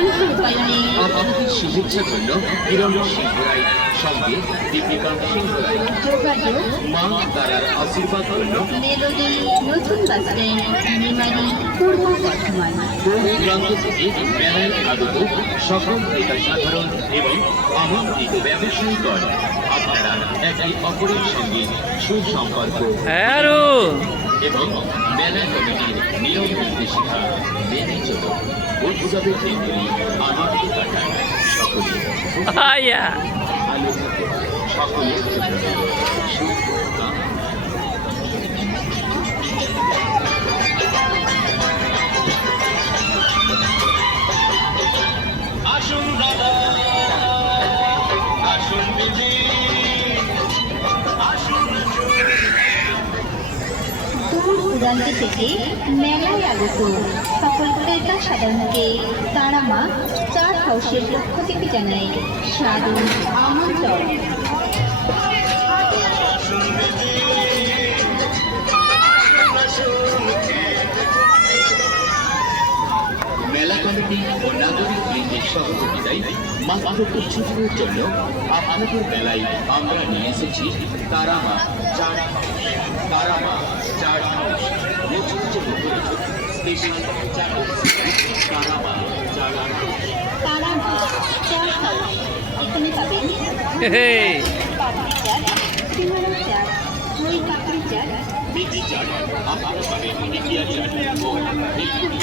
আপনাদের শুভেচ্ছা করল কিরণ সিংহ রায় সঙ্গে দীপিকা সিংহ রায়। মা তারার আশীর্বাদ করল নতুন বাস স্ট্যান্ড নিমারি পূর্ব বর্ধমান। দূর দূরান্ত থেকে মেলায় আগত সকল ক্রেতা সাধারণ এবং আমন্ত্রিত ব্যবসায়ীগণ, আপনারা একে অপরের সঙ্গে সুসম্পর্ক এবং মেলা কমিটির নিয়ম নির্দেশিকা মেনে চলুন। উৎসবের দিনগুলি আনন্দে কাটান সকলে। ভালো থাকুন, সকলের জন্য শুভকামনা। আসুন দাদা, আসুন দিদি, আসুন। দূর দূরান্ত থেকে মেলায় আগত সকল ক্রেতা সাধারণকে তারা মা চাট হাউসের পক্ষ থেকে জানাই সাদর আমন্ত্রণ। মেলা কমিটি ও নাগরিক লীগের সহযোগিতায় মাত্র কিছুদিনের জন্য আপনাদের মেলায় আমরা নিয়ে এসেছি তারামা চাট হাউস। তারামা চাট হাউস মুচমুচে মুখরোচক স্পেশাল চাটের তারামা চাট হাউস। তারা মা চাট হাউস এখানে পাবেন পাপড়ি চাট, সিঙ্গারা চাট, দই পাপড়ি চাট, মিষ্টি চাট, আপনারা পাবেন ইন্ডিয়া চাট ও ভেলপুরি।